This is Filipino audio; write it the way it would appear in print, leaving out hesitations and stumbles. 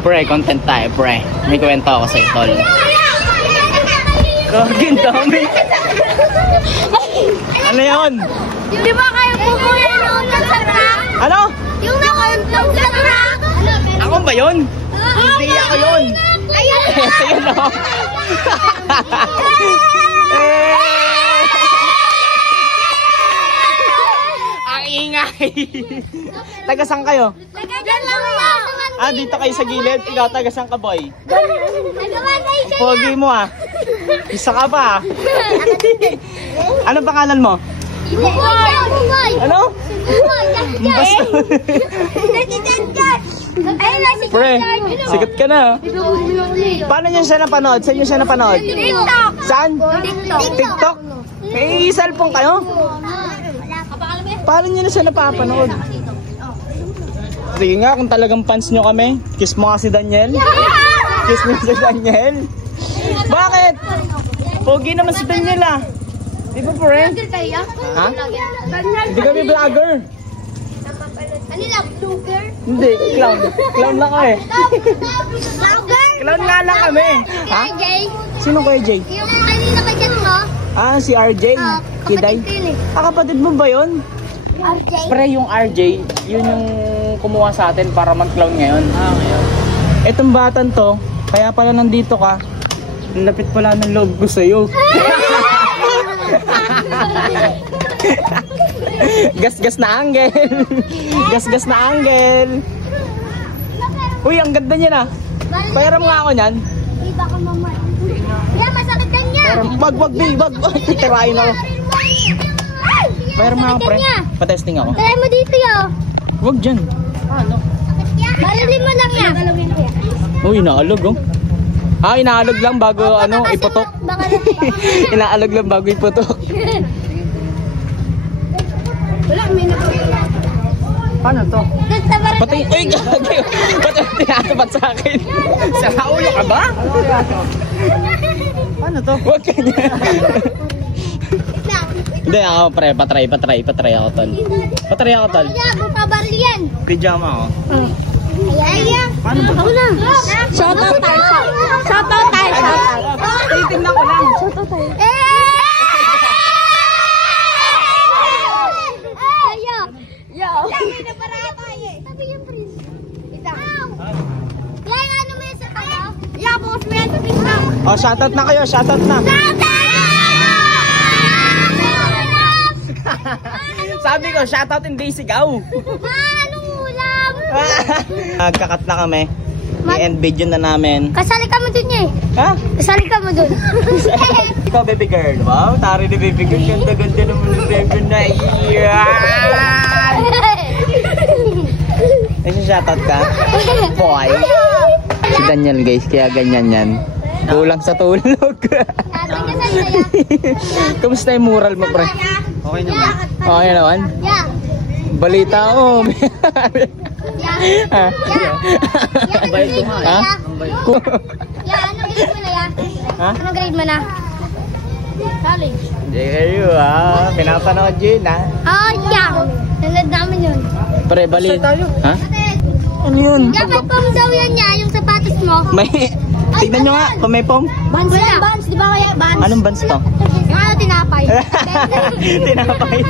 Pre, content tayo, pre. May kwento ako sa tol. Kagin dami. Ano yun? Di ba kayo pupunan noon sa truck? Ano? Yung nakauntog sa truck? Ako ba yun? Hindi ako yun. Ayun! Ito yun o. Ang ingay. Taga-saan kayo? Diyan lang yan! Ah, dito kayo sa gilid. Ikaw, taga-saan ka, boy? Nagamatay siya! Pogi mo ah. Isa ka pa ah. Ano pangalan mo? Buboy! Buboy! Ano? Buboy! Basta. Pre, sikat ka na. Paano niyo siya napanood? Saan niyo siya napanood? TikTok! Saan? TikTok? May cellphone kayo? Paano niyo na siya napapanood? Sige nga, kung talagang fans nyo kami, kiss mo nga si Daniel. Kiss mo si Daniel. Bakit? Pogi naman si Daniel ah. Di ba pre? Ha? Hindi kami vlogger. Ano lang, vlogger? Hindi, clown. Clown lang kami. Vlogger? Clown nga lang kami. Ha? RJ? Sino kayo, Jay? Yung kanina kay Kat mo? Ah, si RJ. Kiday. Kapatid ko yun eh. Ah, kapatid mo ba yun? RJ? Pre, yung RJ, yun yung kumuha sa atin para mag-clown ngayon. Ah, ngayon. Etong batan to, kaya pala nandito ka, ang lapit pala ng loob ko sa'yo. Gas-gas na angle. Gas-gas na angle. Uy, ang ganda niya na. Payaram nga ako niyan. Di ba ka mamay? Yan, masakit ka niya! Wag, titirahin ako. Payaram nga ako, pre. Patesting ako. Try mo dito yun. Wag dyan. Barilin mo lang yan. Uy, inaalog oh. Ah, inaalog lang bago ano, iputok. Inaalog lang bago iputok. Wala, may nakapula. Paano to? Patay. Uy, gagi. Patay, tinatapat sa akin. Sa ulo ka ba? Paano to? Huwag ka niya. Hindi ako, pre. Patry ako, tol. Patry ako, tol. Kaya, magpabaril yan. Pijama ako. Ayan. Paano ba? Ako lang. Shoutout tayo. Shoutout tayo. Titignan ko lang. Shoutout tayo. Yo. Lagi na para tayo eh. Sabi yung prince. Ito. Yan, ano mo yan sa kayo? Yeah, boss mo yan sa TikTok. Oh, shoutout na kayo. Shoutout na. Sabi ko, shoutout hindi sigaw. Anong ulam? Nagkakat na kami. I-end video na namin. Kasali ka mo dun eh. Ha? Kasali ka mo dun. Ikaw, baby girl. Wow, tari na baby girl. Ganda-ganda naman ng baby na iyan. Ay, shoutout ka? Boy. Si Daniel guys, kaya ganyan yan. Kulang sa tulog. Kamusta yung mural mo, pre? Okay naman. Okay naman? Yeah. Balita ko. Yeah. Bayad ko nga. Ha? Yeah, anong grade mo na ya? Ha? Anong grade mo na? College. Hindi kayo pinapanood yun ha. Oh, yeah. Nanood namin yun. Pre, balita. Ha? Ano yun? Yeah, may pom daw yan niya, yung sapatos mo. May, tignan nyo nga kung may pom. Buns yan, buns. Di ba kaya buns? Anong bands to? Yung ano, tinapay. Tinapay.